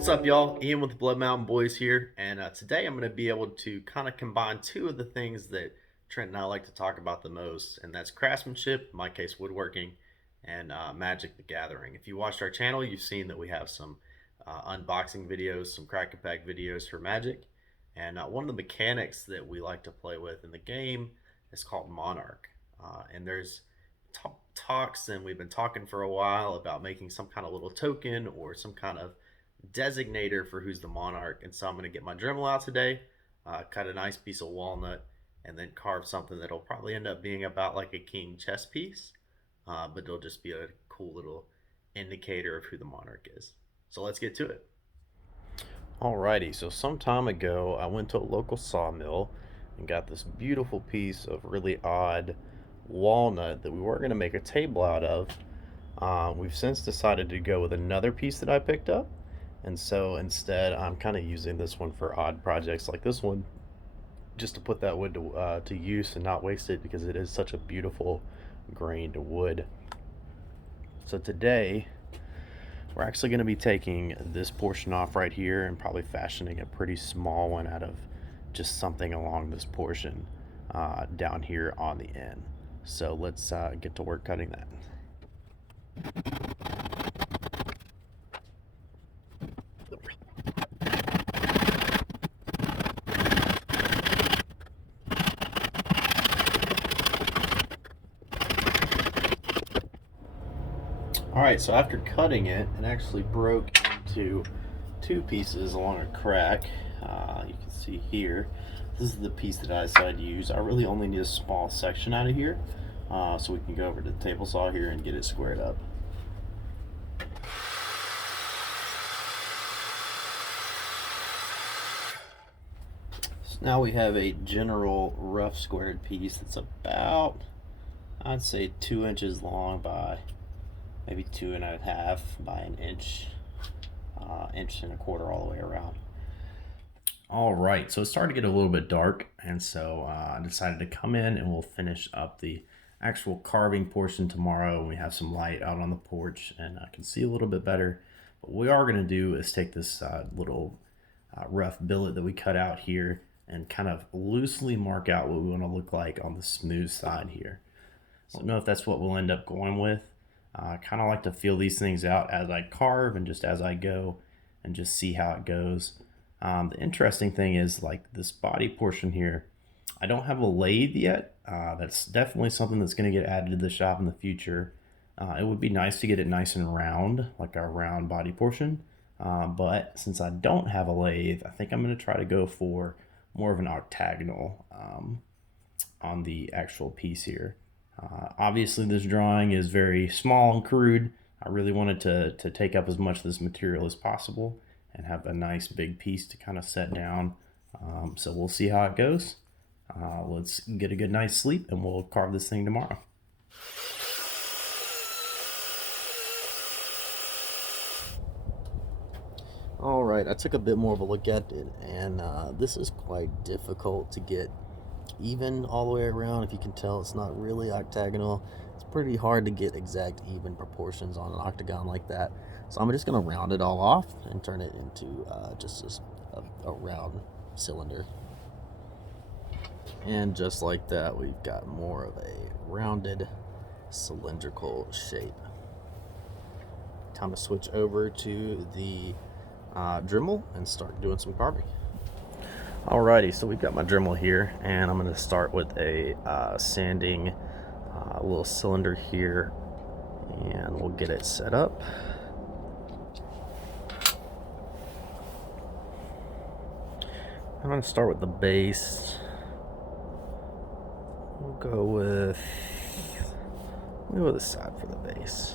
What's up, y'all? Ian with the Blood Mountain Boys here, and today I'm going to be able to kind of combine two of the things that Trent and I like to talk about the most, and that's craftsmanship, in my case woodworking, and Magic the Gathering. If you watched our channel, you've seen that we have some unboxing videos, some crack and pack videos for Magic, and one of the mechanics that we like to play with in the game is called Monarch. And there's talks, and we've been talking for a while about making some kind of little token or some kind of designator for who's the monarch. And so I'm going to get my Dremel out today, cut a nice piece of walnut, and then carve something that'll probably end up being about like a king chess piece, but it'll just be a cool little indicator of who the monarch is. So let's get to it. Alrighty, so some time ago I went to a local sawmill and got this beautiful piece of really odd walnut that we were going to make a table out of. We've since decided to go with another piece that I picked up, and so instead I'm kind of using this one for odd projects like this one, just to put that wood to use and not waste it, because it is such a beautiful grained wood. So today we're actually going to be taking this portion off right here and probably fashioning a pretty small one out of just something along this portion down here on the end. So let's get to work cutting that. Alright, so after cutting it, it actually broke into two pieces along a crack. You can see here, this is the piece that I decided to use. I really only need a small section out of here, so we can go over to the table saw here and get it squared up. So now we have a general rough squared piece that's about, I'd say, 2 inches long by maybe 2.5 by an inch, inch and a quarter all the way around. All right, so it started to get a little bit dark, and so I decided to come in and we'll finish up the actual carving portion tomorrow when we have some light out on the porch and I can see a little bit better. What we are going to do is take this little rough billet that we cut out here and kind of loosely mark out what we want to look like on the smooth side here. I don't know if that's what we'll end up going with. I kind of like to feel these things out as I carve and just as I go and just see how it goes. The interesting thing is, like, this body portion here, I don't have a lathe yet. That's definitely something that's going to get added to the shop in the future. It would be nice to get it nice and round, like our round body portion. But since I don't have a lathe, I think I'm going to try to go for more of an octagonal on the actual piece here. Obviously this drawing is very small and crude. I really wanted to take up as much of this material as possible and have a nice big piece to kind of set down. So we'll see how it goes. Let's get a good night's sleep and we'll carve this thing tomorrow. All right, I took a bit more of a look at it, and this is quite difficult to get even all the way around. If you can tell, it's not really octagonal. It's pretty hard to get exact even proportions on an octagon like that. So I'm just going to round it all off and turn it into just a round cylinder. And just like that, we've got more of a rounded cylindrical shape. Time to switch over to the Dremel and start doing some carving. Alrighty, so we've got my Dremel here, and I'm going to start with a sanding little cylinder here, and we'll get it set up. I'm going to start with the base. We'll go with the side for the base.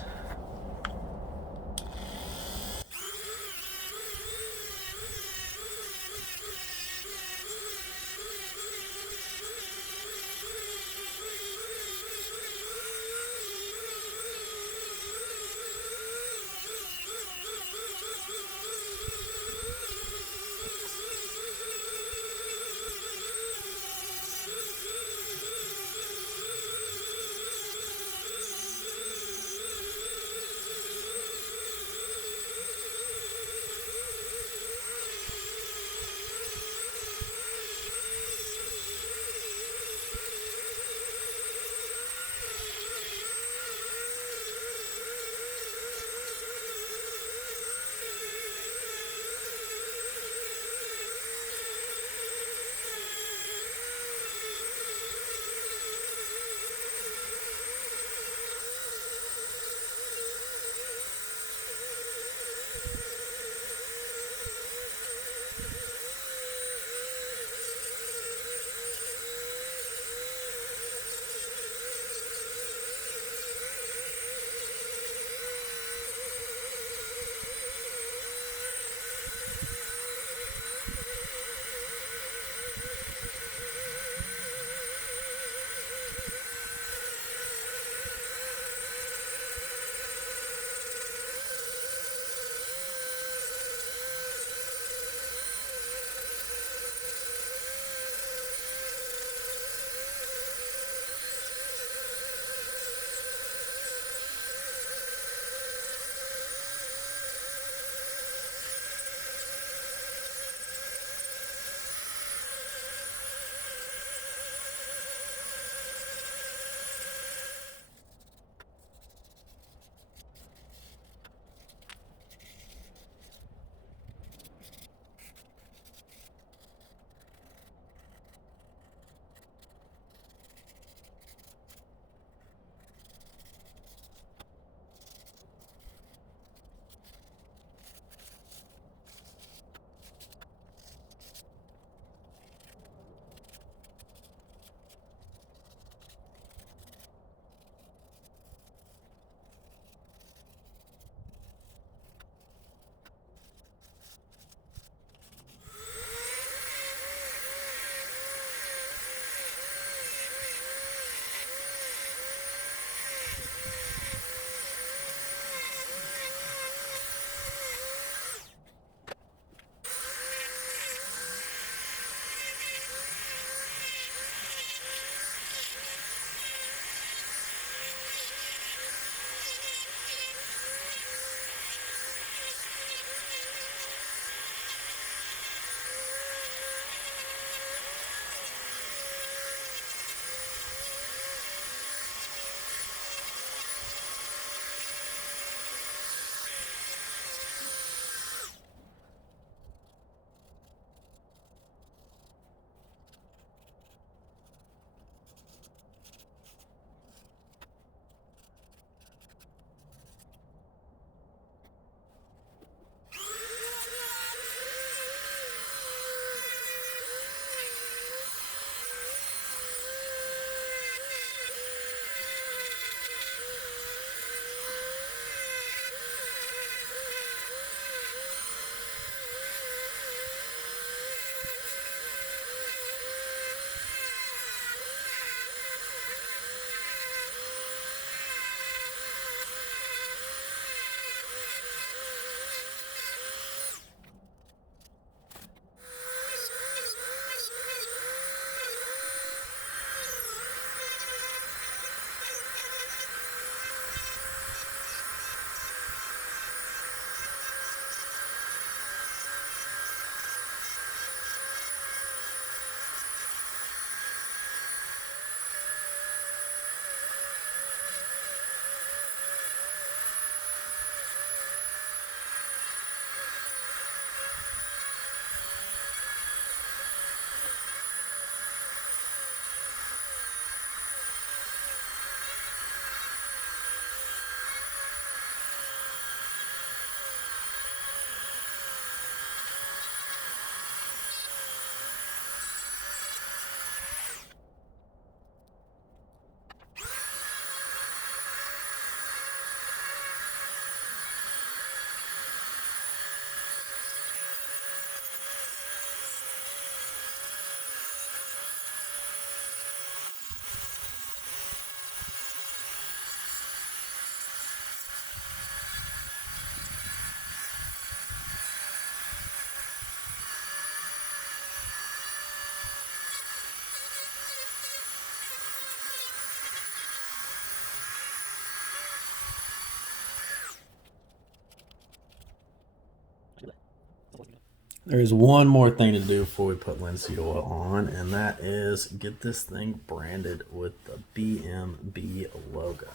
There's one more thing to do before we put linseed oil on, and that is get this thing branded with the BMB logo.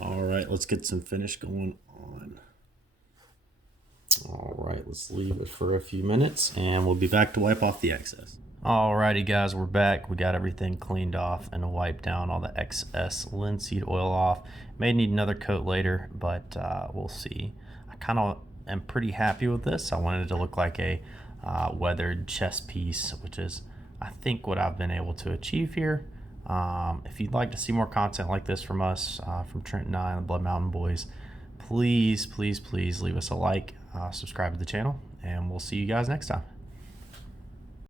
All right, let's get some finish going on. All right, let's leave it for a few minutes and we'll be back to wipe off the excess. Alrighty guys, we're back. We got everything cleaned off and wiped down all the excess linseed oil off. May need another coat later, but we'll see. I kind of am pretty happy with this. I wanted it to look like a weathered chess piece, which is I think what I've been able to achieve here. If you'd like to see more content like this from us, from Trent and I and the Blood Mountain Boys, please leave us a like, subscribe to the channel, and we'll see you guys next time.